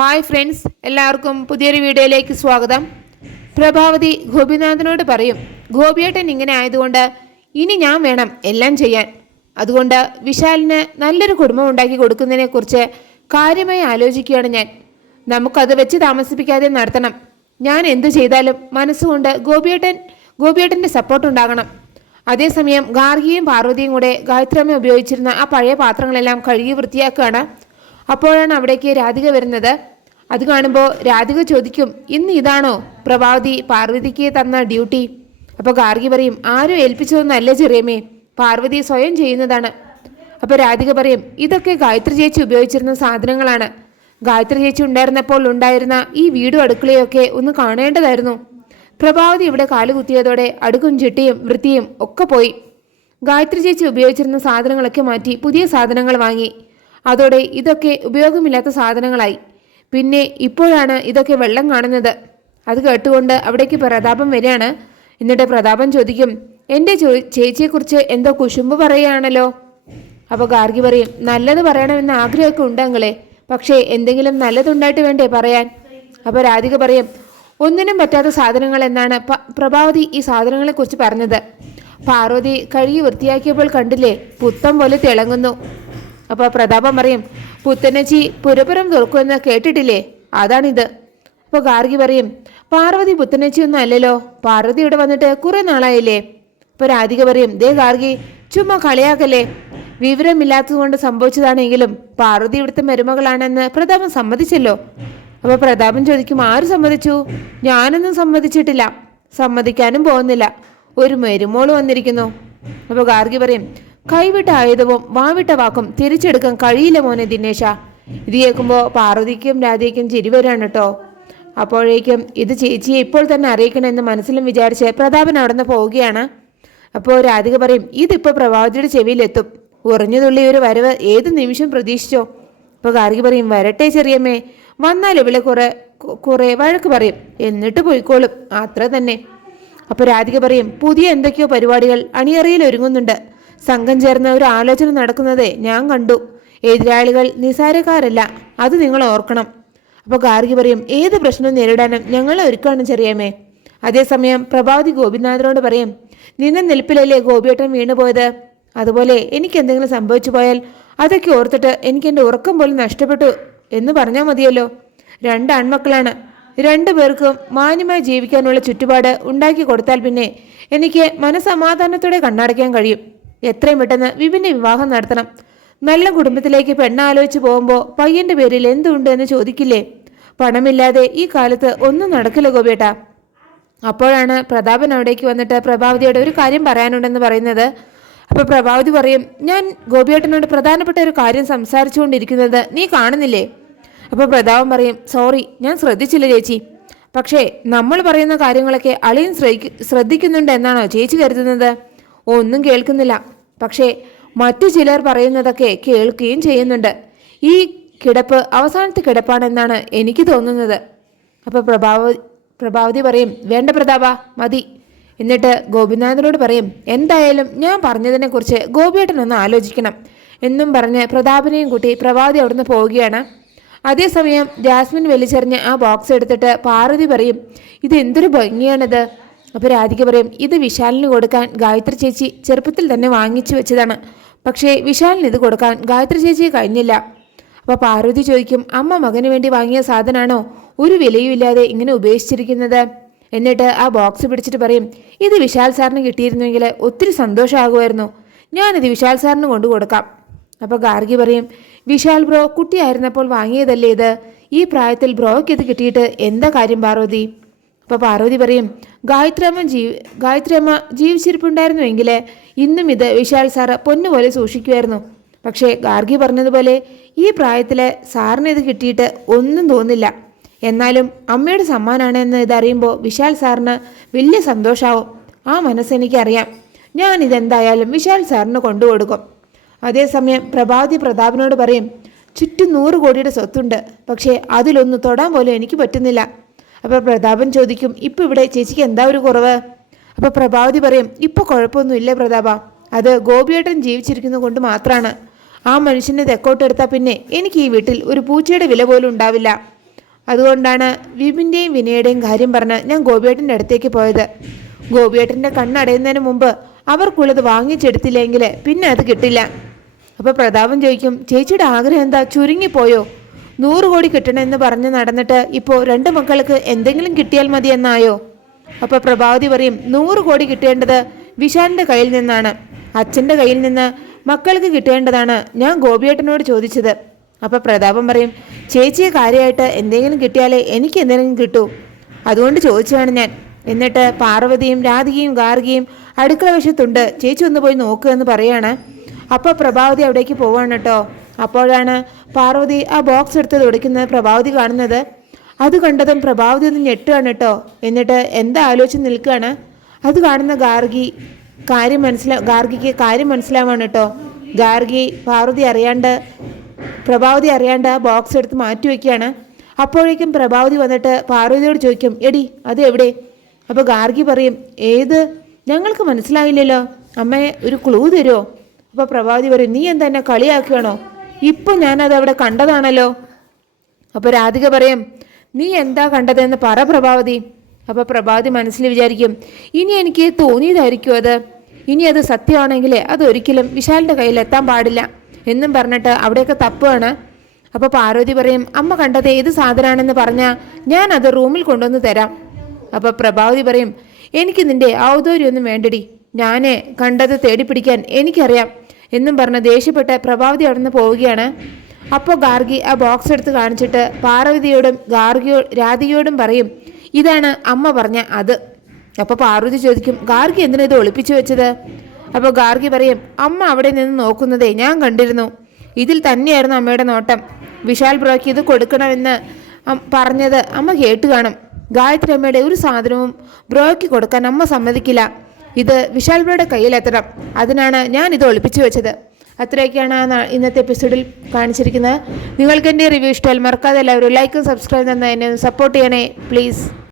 Hi friends എല്ലാവർക്കും പുതിയൊരു വീഡിയോയിലേക്ക് സ്വാഗതം. പ്രഭാവതി ഗോപിനാഥനോട് പറയും ഗോപിയേട്ടൻ ഇങ്ങനെ ആയതുകൊണ്ട് ഇനി ഞാൻ വേണം എല്ലാം ചെയ്യാൻ. അതുകൊണ്ട് വിശാലിന് നല്ലൊരു കുടുംബം ഉണ്ടാക്കി കൊടുക്കുന്നതിനെക്കുറിച്ച് കാര്യമായി ആലോചിക്കുകയാണ് ഞാൻ. നമുക്കത് വെച്ച് താമസിപ്പിക്കാതെ നടത്തണം. ഞാൻ എന്തു ചെയ്താലും മനസ്സുകൊണ്ട് ഗോപിയേട്ടൻ ഗോപിയേട്ടന്റെ സപ്പോർട്ട് ഉണ്ടാകണം. അതേസമയം ഗാർഗിയും പാർവതിയും കൂടെ ഗായത്രമ്മ ഉപയോഗിച്ചിരുന്ന ആ പഴയ പാത്രങ്ങളെല്ലാം കഴുകി വൃത്തിയാക്കുകയാണ് അപ്പോഴാണ് അവിടേക്ക് രാധിക വരുന്നത്. അത് കാണുമ്പോൾ രാധിക ചോദിക്കും ഇന്ന് ഇതാണോ? പ്രഭാവതി പാർവതിക്ക് തന്ന ഡ്യൂട്ടി. അപ്പോൾ ഗാർഗി പറയും ആരും ഏൽപ്പിച്ചതൊന്നല്ല ചെറിയമേ പാർവതി സ്വയം ചെയ്യുന്നതാണ്. അപ്പോൾ രാധിക പറയും ഇതൊക്കെ ഗായത്രി ചേച്ചി ഉപയോഗിച്ചിരുന്ന സാധനങ്ങളാണ്. ഗായത്രി ചേച്ചി ഉണ്ടായിരുന്നപ്പോൾ ഉണ്ടായിരുന്ന ഈ വീടും അടുക്കളയൊക്കെ ഒന്ന് കാണേണ്ടതായിരുന്നു. പ്രഭാവതി ഇവിടെ കാലുകുത്തിയതോടെ അടുക്കും ചിട്ടിയും വൃത്തിയും ഒക്കെ പോയി. ഗായത്രി ചേച്ചി ഉപയോഗിച്ചിരുന്ന സാധനങ്ങളൊക്കെ മാറ്റി പുതിയ സാധനങ്ങൾ വാങ്ങി. അതോടെ ഇതൊക്കെ ഉപയോഗമില്ലാത്ത സാധനങ്ങളായി. പിന്നെ ഇപ്പോഴാണ് ഇതൊക്കെ വെള്ളം കാണുന്നത്. അത് കേട്ടുകൊണ്ട് അവിടേക്ക് പ്രതാപം വരികയാണ്. എന്നിട്ട് പ്രതാപം ചോദിക്കും എന്റെ ചോ ചേച്ചിയെക്കുറിച്ച് എന്തോ കുശുമ്പ് പറയുകയാണല്ലോ? അപ്പോൾ ഗാർഗി പറയും നല്ലത് പറയണമെന്ന് ആഗ്രഹമൊക്കെ ഉണ്ടെങ്കിലേ പക്ഷേ എന്തെങ്കിലും നല്ലതുണ്ടായിട്ട് വേണ്ടേ പറയാൻ? അപ്പോൾ രാധിക പറയും ഒന്നിനും പറ്റാത്ത സാധനങ്ങൾ എന്നാണ് പ്രഭാവതി ഈ സാധനങ്ങളെക്കുറിച്ച് പറഞ്ഞത്. പാർവതി കഴുകി വൃത്തിയാക്കിയപ്പോൾ കണ്ടില്ലേ പുത്തം പോലെ തിളങ്ങുന്നു. അപ്പോൾ പ്രതാപം പറയും പുത്തനച്ചി പുരപുരം തുറക്കുമെന്ന് കേട്ടിട്ടില്ലേ? അതാണിത്. അപ്പോൾ ഗാർഗി പറയും പാർവതി പുത്തനച്ചി ഒന്നും അല്ലല്ലോ. പാർവതി ഇവിടെ വന്നിട്ട് കുറേ നാളായില്ലേ. അപ്പോൾ രാധിക പറയും ദേ ഗാർഗി ചുമ്മാ കളിയാക്കല്ലേ. വിവരമില്ലാത്തതുകൊണ്ട് സംഭവിച്ചതാണെങ്കിലും പാർവതി ഇവിടുത്തെ മരുമകളാണെന്ന് പ്രതാപം സമ്മതിച്ചല്ലോ. അപ്പോൾ പ്രതാപം ചോദിക്കും ആര് സമ്മതിച്ചു? ഞാനൊന്നും സമ്മതിച്ചിട്ടില്ല. സമ്മതിക്കാനും പോകുന്നില്ല. ഒരു മരുമോൾ വന്നിരിക്കുന്നു. അപ്പോൾ ഗാർഗി പറയും കൈവിട്ട ആയുധവും വാവിട്ട വാക്കും തിരിച്ചെടുക്കാൻ കഴിയില്ല മോനെ ദിനേശ. ഇത് കേൾക്കുമ്പോൾ പാർവതിക്കും രാധയ്ക്കും ചിരി വരാണ് കേട്ടോ. അപ്പോഴേക്കും ഇത് ചേച്ചിയെ ഇപ്പോൾ തന്നെ അറിയിക്കണമെന്ന് മനസ്സിലും വിചാരിച്ച് പ്രതാപൻ അവിടെ നിന്ന് പോവുകയാണ്. അപ്പോൾ രാധിക പറയും ഇതിപ്പോൾ പ്രഭാവതിയുടെ ചെവിയിലെത്തും. ഉറഞ്ഞു തുള്ളി ഒരു വരവ് ഏത് നിമിഷം പ്രതീക്ഷിച്ചോ? അപ്പോൾ ഗാർഗി പറയും വരട്ടെ ചെറിയമ്മേ. വന്നാൽ ഇവിടെ കുറെ കുറെ വഴക്ക് പറയും. എന്നിട്ട് പോയിക്കോളും. അത്ര തന്നെ അപ്പോൾ രാധിക പറയും പുതിയ എന്തൊക്കെയോ പരിപാടികൾ അണിയറയിൽ ഒരുങ്ങുന്നുണ്ട്. സംഘം ചേർന്ന ഒരു ആലോചന നടക്കുന്നത് ഞാൻ കണ്ടു. എതിരാളികൾ നിസാരക്കാരല്ല അത് നിങ്ങൾ ഓർക്കണം. അപ്പോൾ ഗാർഗി പറയും ഏത് പ്രശ്നവും നേരിടാനും ഞങ്ങളെ ഒരുക്കാണ് ചെറിയമേ. അതേസമയം പ്രഭാവതി ഗോപിനാഥനോട് പറയും നിന്ന നിൽപ്പിലല്ലേ ഗോപിയേട്ടൻ വീണുപോയത് അതുപോലെ എനിക്ക് എന്തെങ്കിലും സംഭവിച്ചു പോയാൽ അതൊക്കെ ഓർത്തിട്ട് എനിക്ക് എന്റെ ഉറക്കം പോലും നഷ്ടപ്പെട്ടു എന്ന് പറഞ്ഞാൽ മതിയല്ലോ. രണ്ട് ആൺമക്കളാണ്. രണ്ടു പേർക്കും മാന്യമായി ജീവിക്കാനുള്ള ചുറ്റുപാട് ഉണ്ടാക്കി കൊടുത്താൽ പിന്നെ എനിക്ക് മനസമാധാനത്തോടെ കണ്ണടയ്ക്കാൻ കഴിയും. എത്രയും പെട്ടെന്ന് വിപിന്റെ വിവാഹം നടത്തണം. നല്ല കുടുംബത്തിലേക്ക് പെണ്ണാലോചിച്ച് പോകുമ്പോൾ പയ്യന്റെ പേരിൽ എന്തുണ്ട് എന്ന് ചോദിക്കില്ലേ? പണമില്ലാതെ ഈ കാലത്ത് ഒന്നും നടക്കില്ല ഗോപേട്ട അപ്പോഴാണ് പ്രതാപൻ അവിടേക്ക് വന്നിട്ട് പ്രഭാവതിയോട് ഒരു കാര്യം പറയാനുണ്ടെന്ന് പറയുന്നത്. അപ്പോൾ പ്രഭാവതി പറയും ഞാൻ ഗോപിയേട്ടനോട് പ്രധാനപ്പെട്ട ഒരു കാര്യം സംസാരിച്ചുകൊണ്ടിരിക്കുന്നത് നീ കാണുന്നില്ലേ? അപ്പോൾ പ്രതാപൻ പറയും സോറി ഞാൻ ശ്രദ്ധിച്ചില്ല ചേച്ചി. പക്ഷേ നമ്മൾ പറയുന്ന കാര്യങ്ങളൊക്കെ അളിയൻ ശ്രദ്ധി ശ്രദ്ധിക്കുന്നുണ്ട് എന്നാണോ ചേച്ചി കരുതുന്നത്? ഒന്നും കേൾക്കുന്നില്ല. പക്ഷേ മറ്റു ചിലർ പറയുന്നതൊക്കെ കേൾക്കുകയും ചെയ്യുന്നുണ്ട്. ഈ കിടപ്പ് അവസാനത്തെ കിടപ്പാണെന്നാണ് എനിക്ക് തോന്നുന്നത്. അപ്പോൾ പ്രഭാവ പ്രഭാവതി പറയും വേണ്ട പ്രതാപ മതി. എന്നിട്ട് ഗോപിനാഥനോട് പറയും എന്തായാലും ഞാൻ പറഞ്ഞതിനെക്കുറിച്ച് ഗോപിയേട്ടനൊന്ന് ആലോചിക്കണം. എന്നും പറഞ്ഞ് പ്രതാപനെയും കൂട്ടി പ്രഭാവതി അവിടുന്ന് പോവുകയാണ്. അതേസമയം ജാസ്മിൻ വലിച്ചെറിഞ്ഞ് ആ ബോക്സ് എടുത്തിട്ട് പാർവതി പറയും ഇത് എന്തൊരു ഭംഗിയാണിത്. അപ്പോൾ രാധിക പറയും ഇത് വിശാലിന് കൊടുക്കാൻ ഗായത്രി ചേച്ചി ചെറുപ്പത്തിൽ തന്നെ വാങ്ങിച്ചു വെച്ചതാണ്. പക്ഷേ വിശാലിന് ഇത് കൊടുക്കാൻ ഗായത്രി ചേച്ചി കഴിഞ്ഞില്ല. അപ്പോൾ പാർവതി ചോദിക്കും അമ്മ മകന് വേണ്ടി വാങ്ങിയ സാധനമാണോ ഒരു വിലയുമില്ലാതെ ഇങ്ങനെ ഉപേക്ഷിച്ചിരിക്കുന്നത്. എന്നിട്ട് ആ ബോക്സ് പിടിച്ചിട്ട് പറയും ഇത് വിശാൽ സാറിന് കിട്ടിയിരുന്നെങ്കിൽ ഒത്തിരി സന്തോഷമാകുമായിരുന്നു ഞാനിത് വിശാൽ സാറിന് കൊണ്ടു കൊടുക്കാം. അപ്പോൾ ഗാർഗി പറയും വിശാൽ ബ്രോ കുട്ടിയായിരുന്നപ്പോൾ വാങ്ങിയതല്ലേ ഇത്? ഈ പ്രായത്തിൽ ബ്രോയ്ക്ക് ഇത് കിട്ടിയിട്ട് എന്താ കാര്യം പാർവതി? അപ്പോൾ പാർവതി പറയും ഗായത്രിയമ്മ ജീവ ഗായത്രിയമ്മ ജീവിച്ചിരിപ്പുണ്ടായിരുന്നുവെങ്കിൽ ഇന്നും ഇത് വിശാൽ സാറ് പൊന്നുപോലെ സൂക്ഷിക്കുമായിരുന്നു പക്ഷേ ഗാർഗി പറഞ്ഞതുപോലെ ഈ പ്രായത്തിൽ സാറിന് ഇത് കിട്ടിയിട്ട് ഒന്നും തോന്നില്ല. എന്നാലും അമ്മയുടെ സമ്മാനമാണ് എന്ന് ഇതറിയുമ്പോൾ വിശാൽ സാറിന് വലിയ സന്തോഷമാവും ആ മനസ്സെനിക്കറിയാം ഞാൻ ഇതെന്തായാലും വിശാൽ സാറിന് കൊണ്ടുകൊടുക്കും അതേസമയം പ്രഭാവതി പ്രതാപനോട് പറയും ചുറ്റും നൂറ് കോടിയുടെ സ്വത്തുണ്ട്. പക്ഷേ അതിലൊന്ന് തൊടാൻ പോലും എനിക്ക് പറ്റുന്നില്ല. അപ്പോൾ പ്രതാപൻ ചോദിക്കും ഇപ്പോൾ ഇവിടെ ചേച്ചിക്ക് എന്താ ഒരു കുറവ്? അപ്പോൾ പ്രഭാവതി പറയും ഇപ്പോൾ കുഴപ്പമൊന്നുമില്ല പ്രതാപ. അത് ഗോപിയേട്ടൻ ജീവിച്ചിരിക്കുന്നത് കൊണ്ട് മാത്രമാണ് ആ മനുഷ്യനെ തെക്കോട്ടെടുത്താൽ പിന്നെ എനിക്ക് ഈ വീട്ടിൽ ഒരു പൂച്ചയുടെ വില പോലും ഉണ്ടാവില്ല. അതുകൊണ്ടാണ് വിപിന്റെയും വിനയുടെയും കാര്യം പറഞ്ഞ് ഞാൻ ഗോപിയേട്ടന്റെ അടുത്തേക്ക് പോയത്. ഗോപിയേട്ടന്റെ കണ്ണടയുന്നതിന് മുമ്പ് അവർക്കുള്ളത് വാങ്ങിച്ചെടുത്തില്ലെങ്കിൽ പിന്നെ അത് കിട്ടില്ല. അപ്പോൾ പ്രതാപം ചോദിക്കും ചേച്ചിയുടെ ആഗ്രഹം എന്താ? ചുരുങ്ങിപ്പോയോ? നൂറ് കോടി കിട്ടണമെന്ന് പറഞ്ഞ് നടന്നിട്ട് ഇപ്പോൾ രണ്ട് മക്കൾക്ക് എന്തെങ്കിലും കിട്ടിയാൽ മതി എന്നായോ? അപ്പോൾ പ്രഭാവതി പറയും നൂറ് കോടി കിട്ടേണ്ടത് വിശാലിന്റെ കയ്യിൽ നിന്നാണ്. അച്ഛന്റെ കയ്യിൽ നിന്ന് മക്കൾക്ക് കിട്ടേണ്ടതാണ്. ഞാൻ ഗോപിയേട്ടനോട് ചോദിച്ചത്. അപ്പോൾ പ്രതാപം പറയും ചേച്ചിയെ കാര്യമായിട്ട് എന്തെങ്കിലും കിട്ടിയാലേ എനിക്ക് എന്തെങ്കിലും കിട്ടൂ. അതുകൊണ്ട് ചോദിച്ചതാണ് ഞാൻ. എന്നിട്ട് പാർവതിയും രാധികയും ഗാർഗിയും അടുക്കള വശത്തുണ്ട്. ചേച്ചി ഒന്ന് പോയി നോക്കുക എന്ന് പറയാണ്. അപ്പോൾ പ്രഭാവതി അവിടേക്ക് പോവാണ് കേട്ടോ. അപ്പോഴാണ് പാർവതി ആ ബോക്സ് എടുത്ത് തുടയ്ക്കുന്നത് പ്രഭാവതി കാണുന്നത്. അത് കണ്ടതും പ്രഭാവതി ഒന്ന് ഞെട്ടുകയാണ് കേട്ടോ. എന്നിട്ട് എന്താ ആലോചിച്ച് നിൽക്കുകയാണ്? അത് കാണുന്ന ഗാർഗി കാര്യം മനസ്സിലാ ഗാർഗിക്ക് കാര്യം മനസ്സിലാവാണ് കേട്ടോ. ഗാർഗി പാർവതി അറിയാണ്ട് പ്രഭാവതി അറിയാണ്ട് ആ ബോക്സ് എടുത്ത് മാറ്റി വയ്ക്കുകയാണ്. അപ്പോഴേക്കും പ്രഭാവതി വന്നിട്ട് പാർവതിയോട് ചോദിക്കും എടി അത് എവിടെ? അപ്പോൾ ഗാർഗി പറയും ഏത്? ഞങ്ങൾക്ക് മനസ്സിലായില്ലല്ലോ. അമ്മയെ ഒരു ക്ലൂ തരുമോ അപ്പോൾ പ്രഭാവതി പറയും നീ എന്താ എന്നെ കളിയാക്കുകയാണോ? ഇപ്പം ഞാനത് അവിടെ കണ്ടതാണല്ലോ. അപ്പോൾ രാധിക പറയും നീ എന്താ കണ്ടതെന്ന് പറ പ്രഭാവതി. അപ്പോൾ പ്രഭാവതി മനസ്സിൽ വിചാരിക്കും ഇനി എനിക്ക് തോന്നിയതായിരിക്കും അത്. ഇനി അത് സത്യമാണെങ്കിൽ അതൊരിക്കലും വിശാലിന്റെ കയ്യിൽ എത്താൻ പാടില്ല. എന്നും പറഞ്ഞിട്ട് അവിടെയൊക്കെ തപ്പുവാണ്. അപ്പോൾ പാർവതി പറയും അമ്മ കണ്ടത് ഏത് സാധനമാണെന്ന് പറഞ്ഞാൽ ഞാൻ അത് റൂമിൽ കൊണ്ടുവന്ന് തരാം. അപ്പോൾ പ്രഭാവതി പറയും എനിക്ക് നിന്റെ ഔദാര്യമൊന്നും വേണ്ടടി. ഞാൻ കണ്ടത് തേടിപ്പിടിക്കാൻ എനിക്കറിയാം. എന്നും പറഞ്ഞ് ദേഷ്യപ്പെട്ട് പ്രഭാവതി അവിടെ നിന്ന് പോവുകയാണ്. അപ്പോൾ ഗാർഗി ആ ബോക്സ് എടുത്ത് കാണിച്ചിട്ട് പാർവതിയോടും ഗാർഗിയോ രാധികയോടും പറയും ഇതാണ് അമ്മ പറഞ്ഞ അത്. അപ്പോൾ പാർവതി ചോദിക്കും ഗാർഗി എന്തിനാ ഇത് ഒളിപ്പിച്ചു വെച്ചത്? അപ്പോൾ ഗാർഗി പറയും അമ്മ അവിടെ നിന്ന് നോക്കുന്നതേ ഞാൻ കണ്ടിരുന്നു. ഇതിൽ തന്നെയായിരുന്നു അമ്മയുടെ നോട്ടം. വിശാൽ ബ്രോയ്ക്ക് ഇത് കൊടുക്കണമെന്ന് പറഞ്ഞത് അമ്മ കേട്ട് കാണും. ഗായത്രി അമ്മയുടെ ഒരു സാധനവും ബ്രോയ്ക്ക് കൊടുക്കാൻ അമ്മ സമ്മതിക്കില്ല. ഇത് വിശാൽബയുടെ കയ്യിലെത്തണം. അതിനാണ് ഞാൻ ഇത് ഒളിപ്പിച്ചു വെച്ചത്. അത്രയൊക്കെയാണ് ഇന്നത്തെ എപ്പിസോഡിൽ കാണിച്ചിരിക്കുന്നത്. നിങ്ങൾക്ക് എന്റെ റിവ്യൂ ഇഷ്ടമായാൽ മറക്കാതെ എല്ലാവരും ലൈക്കും സബ്സ്ക്രൈബ് തന്നതിനെ സപ്പോർട്ട് ചെയ്യണേ പ്ലീസ്.